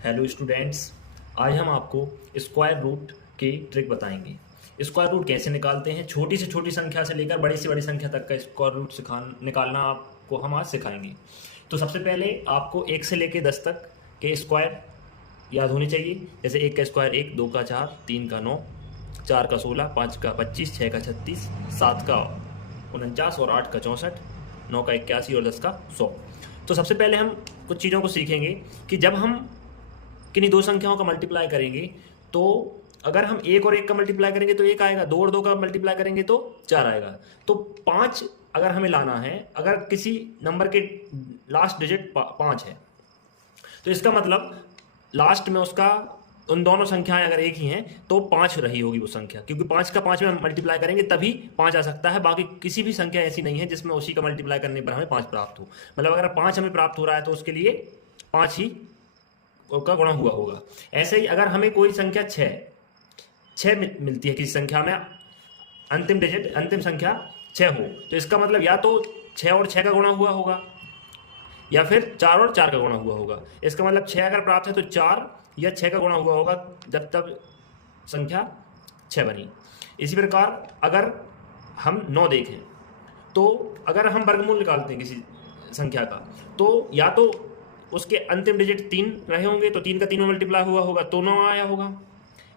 Hello students, आज हम आपको स्क्वायर रूट की ट्रिक बताएंगे। स्क्वायर रूट कैसे निकालते हैं, छोटी से छोटी संख्या से लेकर बड़ी से बड़ी संख्या तक का स्क्वायर रूट निकालना आपको हम आज सिखाएंगे। तो सबसे पहले आपको 1 से लेकर 10 तक के स्क्वायर याद होने चाहिए। जैसे 1 का स्क्वायर 1, 2 का 4, 3 का 9, 4 का 16, 5 का 25, 6 का 36, 7 का 49 और 8 का 64, 9 का 81 और 10 का 100। तो सबसे पहले हम कुछ चीज़ों को सीखेंगे कि जब हम किन्हीं दो संख्याओं का मल्टीप्लाई करेंगे तो अगर हम 1 और 1 का मल्टीप्लाई करेंगे तो 1 आएगा, 2 और 2 का मल्टीप्लाई करेंगे तो 4 आएगा। तो 5 अगर हमें लाना है, अगर किसी नंबर के लास्ट डिजिट 5 है तो इसका मतलब लास्ट में उसका उन दोनों संख्याएं अगर एक ही हैं तो 5 रही होगी वो संख्या, क्योंकि 5 का 5 में मल्टीप्लाई करेंगे तभी 5 आ सकता है। बाकी किसी भी संख्या ऐसी नहीं है जिसमें उसी का मल्टीप्लाई करने पर हमें 5 प्राप्त हो। मतलब अगर 5 हमें प्राप्त हो रहा है तो उसके लिए 5 ही का गुणा हुआ होगा। ऐसे ही अगर हमें कोई संख्या 6 मिलती है किसी संख्या में, अंतिम संख्या 6 हो, तो इसका मतलब या तो 6 और 6 का गुणा हुआ होगा या फिर 4 और 4 का गुणा हुआ होगा। इसका मतलब 6 अगर प्राप्त है तो 4 या 6 का गुणा हुआ होगा जब तक संख्या 6 बनी। इसी प्रकार अगर हम 9 देखें तो अगर हम वर्गमूल निकालते हैं किसी संख्या का तो या तो उसके अंतिम डिजिट 3 रहे होंगे तो 3 का 3 में मल्टीप्लाई हुआ होगा तो 9 आया होगा,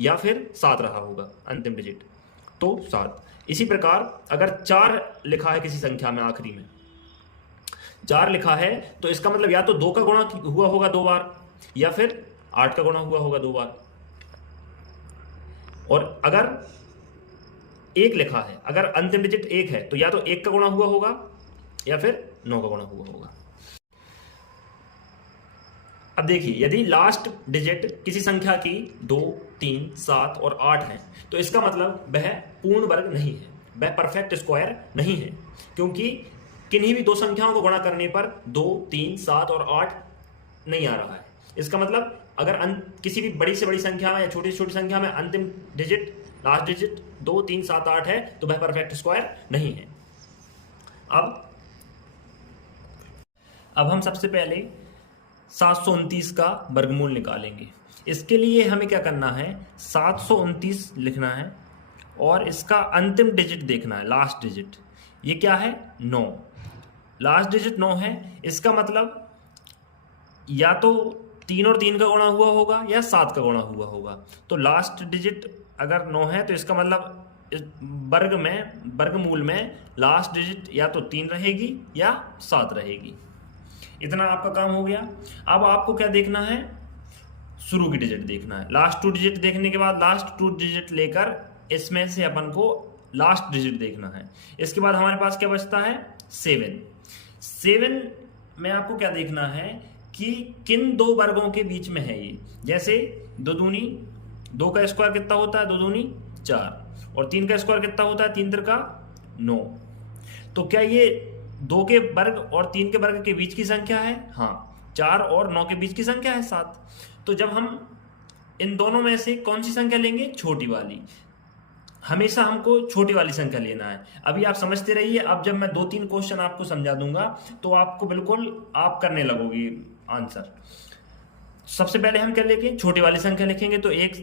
या फिर 7 रहा होगा अंतिम डिजिट तो 7। इसी प्रकार अगर 4 लिखा है किसी संख्या में, आखिरी में 4 लिखा है तो इसका मतलब या तो 2 का गुणा हुआ होगा 2 बार या फिर 8 का गुणा हुआ होगा 2 बार। और अगर 1 लिखा है, अगर अंतिम डिजिट 1 है तो या तो 1 का गुणा हुआ होगा या फिर 9 का गुणा हुआ होगा। अब देखिए, यदि लास्ट डिजिट किसी संख्या की 2, 3, 7 और 8 है तो इसका मतलब वह पूर्ण वर्ग नहीं है, वह परफेक्ट स्क्वायर नहीं है, क्योंकि किन्हीं भी दो संख्याओं को गुणा करने पर 2, 3, 7 और 8 नहीं आ रहा है। इसका मतलब अगर किसी भी बड़ी से बड़ी संख्या में या छोटी से छोटी संख्या में अंतिम डिजिट, लास्ट डिजिट 2, 3, 7, 8 है तो वह परफेक्ट स्क्वायर नहीं है। अब हम सबसे पहले 729 का वर्गमूल निकालेंगे। इसके लिए हमें क्या करना है, 729 लिखना है और इसका अंतिम डिजिट देखना है, लास्ट डिजिट। ये क्या है, 9। लास्ट डिजिट 9 है, इसका मतलब या तो 3 और 3 का गुणा हुआ होगा या 7 का गुणा हुआ होगा। तो लास्ट डिजिट अगर 9 है तो इसका मतलब इस वर्गमूल में लास्ट डिजिट या तो 3 रहेगी या 7 रहेगी। इतना आपका काम हो गया। अब आपको क्या देखना है, शुरू की डिजिट देखना है। लास्ट 2 डिजिट देखने के बाद लास्ट 2 डिजिट लेकर इसमें से अपन को लास्ट डिजिट देखना है। इसके बाद हमारे पास क्या बचता है, 7 में आपको क्या देखना है कि किन दो वर्गों के बीच में है ये। जैसे 2 दूनी 2 का स्क्वायर कितना होता है, 2 दूनी 4, और 3 का स्क्वायर कितना होता है, 3 त्रिका 9। तो क्या ये 2 के वर्ग और 3 के वर्ग के बीच की संख्या है? हाँ। 4 और 9 के बीच की संख्या है 7। तो जब हम इन दोनों में से कौन सी संख्या लेंगे, छोटी वाली। हमेशा हमको छोटी वाली संख्या लेना है। अभी आप समझते रहिए, अब जब मैं 2-3 क्वेश्चन आपको समझा दूंगा तो आपको बिल्कुल आप करने लगोगे आंसर। सबसे पहले हम क्या लेंगे, छोटी वाली संख्या लिखेंगे। तो 1,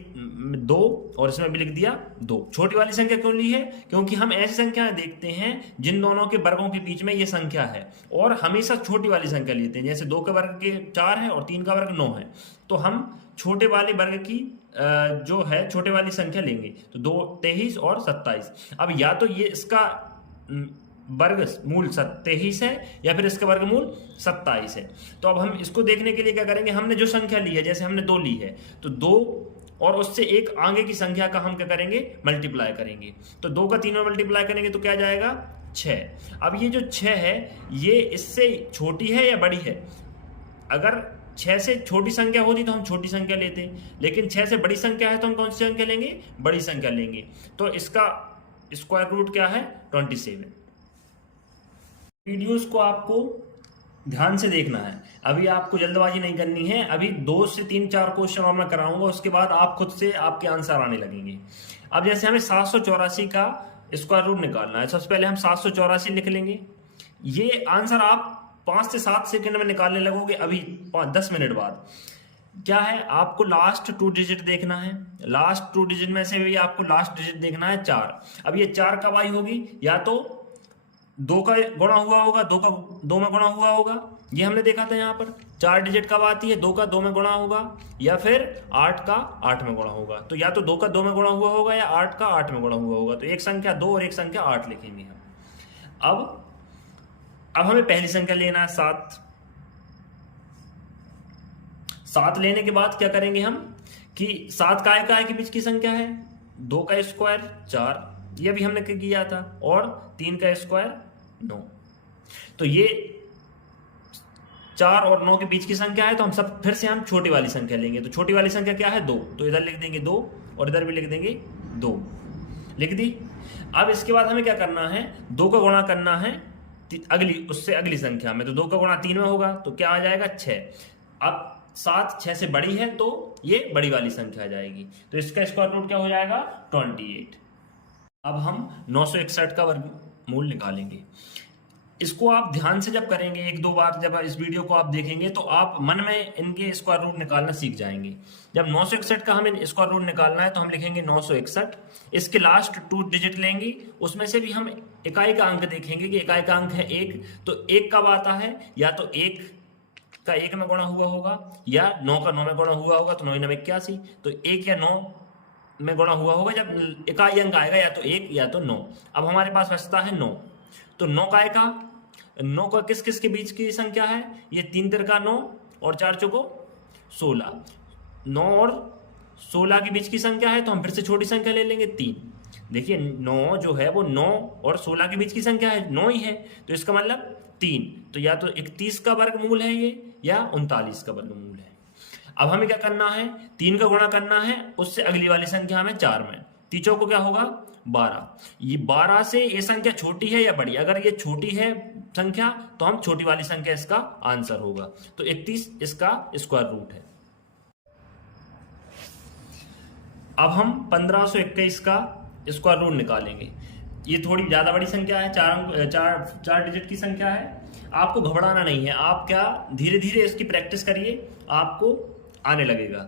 2 और इसमें भी लिख दिया 2। छोटी वाली संख्या क्यों ली है, क्योंकि हम ऐसी संख्याएं देखते हैं जिन दोनों के वर्गों के बीच में ये संख्या है और हमेशा छोटी वाली संख्या लेते हैं। जैसे 2 के वर्ग के 4 है और 3 का वर्ग 9 है, तो हम छोटे वाले वर्ग की जो है छोटे वाली संख्या लेंगे। तो 2, 23 और 27। अब या तो ये इसका वर्गमूल 23 है या फिर इसका वर्गमूल 27 है। तो अब हम इसको देखने के लिए क्या करेंगे, हमने जो संख्या ली है, जैसे हमने 2 ली है तो 2 और उससे एक आगे की संख्या का हम क्या करेंगे, मल्टीप्लाई करेंगे। तो 2 का 3 में मल्टीप्लाई करेंगे तो क्या जाएगा, 6। अब ये जो 6 है ये इससे छोटी है या बड़ी है। अगर 6 से छोटी संख्या होती तो हम छोटी संख्या लेते, लेकिन 6 से बड़ी संख्या है तो हम कौन सी संख्या लेंगे, बड़ी संख्या लेंगे। तो इसका स्क्वायर रूट क्या है, 27। वीडियोस को आपको ध्यान से देखना है, अभी आपको जल्दबाजी नहीं करनी है। अभी 2 से 3, 4 क्वेश्चन और मैं कराऊंगा, उसके बाद आप खुद से आपके आंसर आने लगेंगे। अब जैसे हमें 784 का स्क्वायर रूट निकालना है, सबसे पहले हम 784 लिख लेंगे। ये आंसर आप 5 से 7 सेकंड में निकालने लगोगे, अभी 10 मिनट बाद। क्या है, आपको लास्ट 2 डिजिट देखना है। लास्ट 2 डिजिट में से भी आपको लास्ट डिजिट देखना है 4। अब ये 4 कब आई होगी, या तो 2 का गुणा हुआ होगा, 2 में गुणा हुआ होगा, ये हमने देखा था यहाँ पर 4 डिजिट कब आती है, 2 का 2 में गुणा होगा, या फिर 8 का 8 में गुणा होगा। तो या तो 2 का 2 में गुणा हुआ होगा या 8 का 8 में गुणा हुआ होगा। तो एक संख्या 2 और एक संख्या 8 लिखेंगे हम। अब हमें पहली संख्या लेना है 7। 7 लेने के बाद क्या करेंगे हम कि 7 काय के बीच की संख्या है, 2 का स्क्वायर 4, ये भी हमने किया था, और 3 का स्क्वायर 9। तो ये 4 और 9 के बीच की संख्या है, तो हम सब फिर से हम छोटी वाली संख्या लेंगे। तो छोटी वाली संख्या क्या है, 2, तो इधर लिख देंगे 2 और इधर भी लिख देंगे 2, लिख दी। अब इसके बाद हमें क्या करना है, 2 का गुणा करना है उससे अगली संख्या में। तो 2 का गुणा 3 में होगा, तो क्या आ जाएगा 6। अब 7 6 से बड़ी है, तो ये बड़ी वाली संख्या आ जाएगी। तो इसका स्क्वायर रूट क्या हो जाएगा, 28। अब हम 961 का वर्गमूल निकालेंगे। इसको आप ध्यान से जब करेंगे, 1-2 बार जब इस वीडियो को आप देखेंगे, तो आप मन में इनके स्क्वायर रूट निकालना सीख जाएंगे। जब 961 का हमें स्क्वायर रूट निकालना है, तो हम लिखेंगे 961। इसके लास्ट 2 डिजिट लेंगे, उसमें से भी हम इकाई का अंक देखेंगे कि इकाई का अंक है 1। तो 1 कब आता है, या तो 1 का 1 में गुणा हुआ होगा, या 9 का 9 में गुणा हुआ होगा, तो 9 9 81। तो 1 या 9 में गुणा हुआ होगा जब इकाई अंक आएगा, या तो 1 या तो 9। अब हमारे पास बचता है 9। तो 9 का किस किस के बीच की संख्या है, ये 3 तिरका 9 और 4 चौको 16। 9 और 16 के बीच की संख्या है, तो हम फिर से छोटी संख्या ले लेंगे 3। देखिए 9 जो है वो 9 और 16 के बीच की संख्या है, 9 ही है, तो इसका मतलब 3। तो या तो 31 का वर्गमूल है ये, या 39 का वर्गमूल है। अब हमें क्या करना है, 3 का गुणा करना है उससे अगली वाली संख्या में 4 में। 3 को क्या होगा 12। ये 12 से ये संख्या छोटी है या बड़ी, अगर ये छोटी है संख्या तो हम छोटी वाली संख्या इसका आंसर होगा। तो 31 इसका स्क्वायर रूट है। अब हम 1521 का स्क्वायर रूट निकालेंगे। ये थोड़ी ज्यादा बड़ी संख्या है, 4 डिजिट की संख्या है। आपको घबराना नहीं है, आप क्या धीरे धीरे इसकी प्रैक्टिस करिए, आपको आने लगेगा।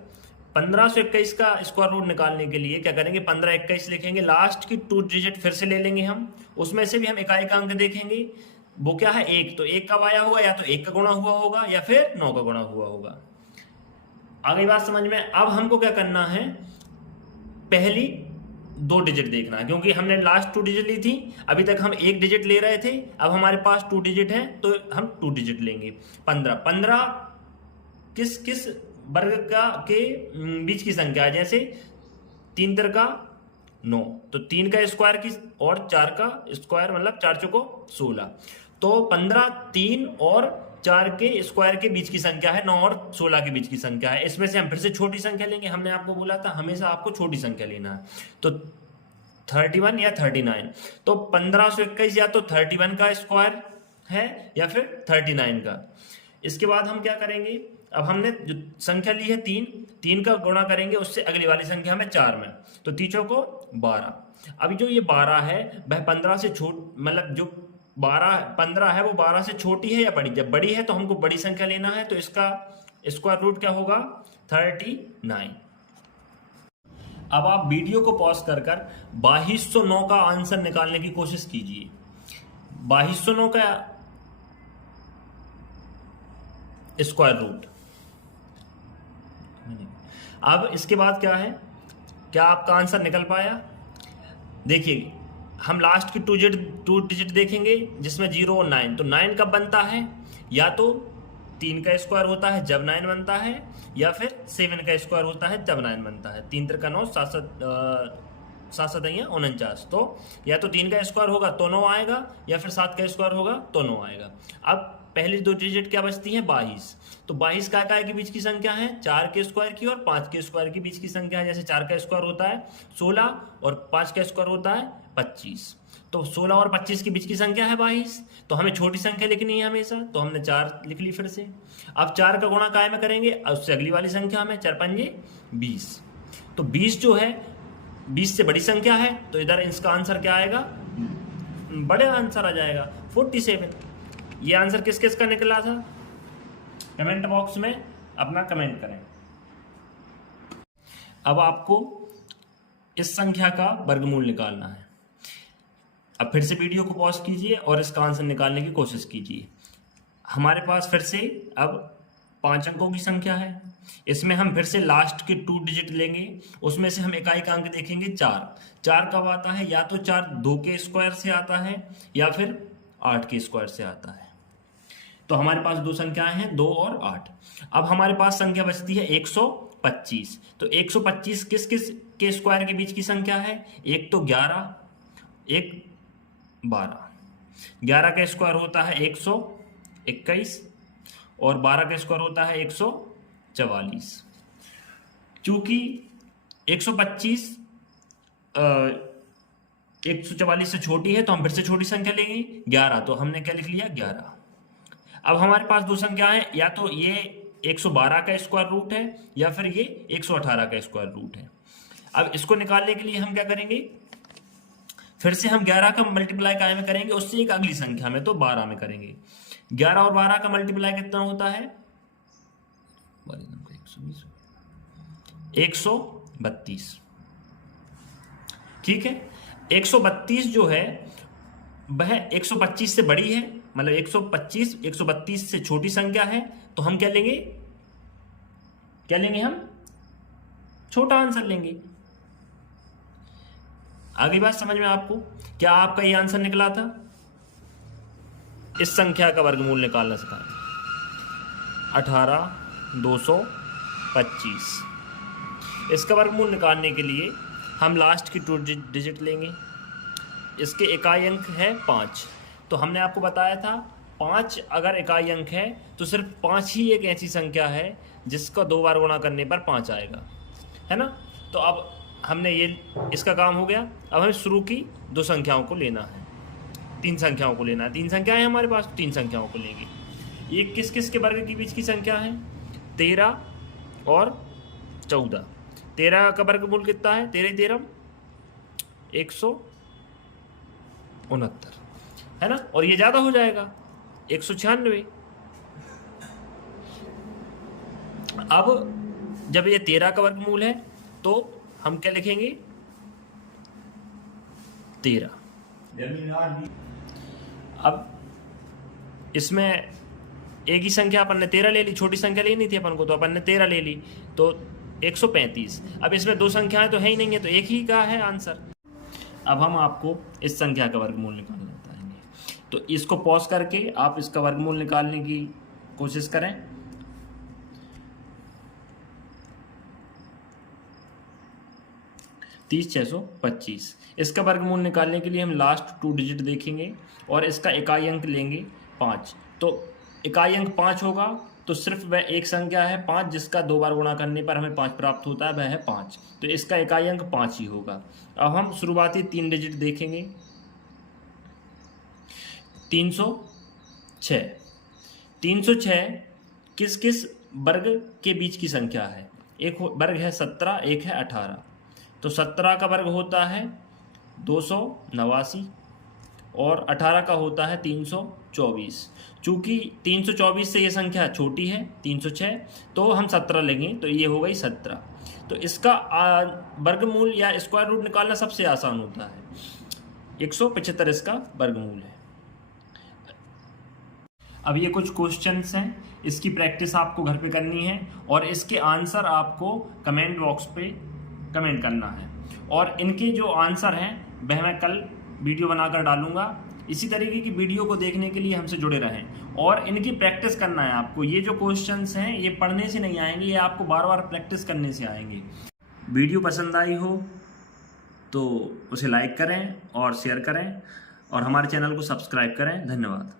1521 का स्क्वायर रूट निकालने के लिए क्या करेंगे, 1521 लिखेंगे, लास्ट की 2 डिजिट फिर से ले लेंगे हम, उसमें से भी हम इकाई का अंक देखेंगे, वो क्या है 1। तो 1 कब आया होगा, या तो 1 का गुणा हुआ होगा, या फिर 9 का गुणा हुआ होगा। आ गई बात समझ में। अब हमको क्या करना है, पहली 2 डिजिट देखना है, क्योंकि हमने लास्ट 2 डिजिट ली थी, अभी तक हम 1 डिजिट ले रहे थे, अब हमारे पास 2 डिजिट है, तो हम 2 डिजिट लेंगे। 15 किस किस वर्ग के बीच की संख्या है, जैसे 3 तिरका 9, तो 3 का स्क्वायर की और 4 का स्क्वायर मतलब 4 चौको 16। तो 15 3 और 4 के स्क्वायर के बीच की संख्या है, 9 और 16 के बीच की संख्या है। इसमें से हम फिर से छोटी संख्या लेंगे, हमने आपको बोला था हमेशा आपको छोटी संख्या लेना है। तो 31 या 39। तो 1521 या तो 31 का स्क्वायर है या फिर 39 का। इसके बाद हम क्या करेंगे, अब हमने जो संख्या ली है 3 का गुणा करेंगे उससे अगली वाली संख्या में 4 में, तो 3 को 12। अभी जो ये 12 है वह 15 से मतलब जो 15 है वो 12 से छोटी है या बड़ी। जब बड़ी है तो हमको बड़ी संख्या लेना है, तो इसका स्क्वायर रूट क्या होगा 39। अब आप वीडियो को पॉज कर 2209 का आंसर निकालने की कोशिश कीजिए। 2209 का स्क्वायर रूट। अब इसके बाद क्या है, क्या आपका आंसर निकल पाया? देखिए हम लास्ट की 2 डिजिट देखेंगे जिसमें 0 और 9। तो 9 कब बनता है, या तो 3 का स्क्वायर होता है जब 9 बनता है, या फिर 7 का स्क्वायर होता है जब 9 बनता है। 3 तिरका 9 7 7 49। तो या तो 3 का स्क्वायर होगा तो 9 आएगा, या फिर 7 का स्क्वायर होगा तो 9 आएगा। अब पहली 2 डिजिट क्या बचती है 22। तो 22 काय के बीच की संख्या है, 4 के स्क्वायर की और 5 के स्क्वायर के बीच की संख्या है। जैसे 4 का स्क्वायर होता है 16 और 5 का स्क्वायर होता है 25। तो 16 और 25 के बीच की संख्या है 22। तो हमें छोटी संख्या लिखनी है हमेशा, तो हमने 4 लिख ली फिर से। अब 4 का गुणा काय में करेंगे, उससे अगली वाली संख्या में 4 5 20। तो 20 जो है 20 से बड़ी संख्या है, तो इधर इसका आंसर क्या आएगा, बड़े आंसर आ जाएगा 47। ये आंसर किस किस का निकला था, कमेंट बॉक्स में अपना कमेंट करें। अब आपको इस संख्या का वर्गमूल निकालना है। अब फिर से वीडियो को पॉज कीजिए और इसका आंसर निकालने की कोशिश कीजिए। हमारे पास फिर से अब 5 अंकों की संख्या है। इसमें हम फिर से लास्ट के 2 डिजिट लेंगे, उसमें से हम इकाई का अंक देखेंगे 4। 4 कब आता है? या तो 4 2 के स्क्वायर से आता है या फिर 8 के स्क्वायर से आता है। तो हमारे पास 2 संख्याएं हैं, 2 और 8। अब हमारे पास संख्या बचती है 125। तो 125 किस किस के स्क्वायर के बीच की संख्या है? एक तो 11, एक 12। 11 का स्क्वायर होता है 121 और 12 का स्क्वायर होता है 144। चूंकि 125 144 से छोटी है तो हम फिर से छोटी संख्या लेंगे 11, तो हमने क्या लिख लिया? 11। अब हमारे पास 2 संख्याएं, या तो ये 112 का स्क्वायर रूट है या फिर ये 118 का स्क्वायर रूट है। अब इसको निकालने के लिए हम क्या करेंगे? फिर से हम 11 का मल्टीप्लाई काय में करेंगे? उससे एक अगली संख्या में, तो 12 में करेंगे। 11 और 12 का मल्टीप्लाई कितना होता है? 132। ठीक है, 132 जो है वह 125 से बड़ी है, मतलब 125 132 से छोटी संख्या है, तो हम क्या लेंगे? क्या लेंगे हम? छोटा आंसर लेंगे। आगे बात समझ में आपको? क्या आपका ये आंसर निकला था? इस संख्या का वर्गमूल निकालना सिखाएं। 18,225। इसका वर्गमूल निकालने के लिए हम लास्ट की 2 डिजिट लेंगे। इसके इकाई अंक है 5। तो हमने आपको बताया था 5 अगर इकाई अंक है तो सिर्फ 5 ही एक ऐसी संख्या है जिसका 2 बार गुणा करने पर 5 आएगा, है ना। तो अब हमने ये इसका काम हो गया। अब हमें शुरू की 2 संख्याओं को लेना है, 3 संख्याओं को लेना है। 3 संख्याएं हमारे पास, 3 संख्याओं को लेंगे। ये किस किस के वर्ग के बीच की संख्या है? 13 और 14। 13 का वर्गमूल कितना है? 13 13 169, है ना। और ये ज्यादा हो जाएगा 196। अब जब ये 13 का वर्गमूल है तो हम क्या लिखेंगे? 13। अब इसमें एक ही संख्या अपन ने 13 ले ली, छोटी संख्या लेनी थी अपन को, तो अपन ने 13 ले ली, तो 135। अब इसमें 2 संख्याएं तो है ही नहीं है, तो एक ही का है आंसर। अब हम आपको इस संख्या का वर्गमूल निकालना बताएंगे, तो इसको पॉज करके आप इसका वर्गमूल निकालने की कोशिश करें। तीस 625। इसका वर्गमूल निकालने के लिए हम लास्ट 2 डिजिट देखेंगे और इसका इकाई अंक लेंगे 5। तो इकाई अंक 5 होगा तो सिर्फ वह एक संख्या है 5 जिसका 2 बार गुणा करने पर हमें 5 प्राप्त होता है, वह है 5। तो इसका इकाई अंक 5 ही होगा। अब हम शुरुआती 3 डिजिट देखेंगे। 306। 306 किस किस वर्ग के बीच की संख्या है? एक वर्ग है 17, एक है 18। तो 17 का वर्ग होता है 289 और 18 का होता है 324। चूंकि 324 से ये संख्या छोटी है 306, तो हम 17 लेंगे, तो ये हो गई 17। तो इसका वर्गमूल या स्क्वायर रूट निकालना सबसे आसान होता है। 175 इसका वर्गमूल है। अब ये कुछ क्वेश्चंस हैं, इसकी प्रैक्टिस आपको घर पे करनी है और इसके आंसर आपको कमेंट बॉक्स पे कमेंट करना है। और इनके जो आंसर हैं वह मैं कल वीडियो बनाकर डालूंगा। इसी तरीके की वीडियो को देखने के लिए हमसे जुड़े रहें और इनकी प्रैक्टिस करना है आपको। ये जो क्वेश्चंस हैं ये पढ़ने से नहीं आएंगे, ये आपको बार बार प्रैक्टिस करने से आएंगे। वीडियो पसंद आई हो तो उसे लाइक करें और शेयर करें और हमारे चैनल को सब्सक्राइब करें। धन्यवाद।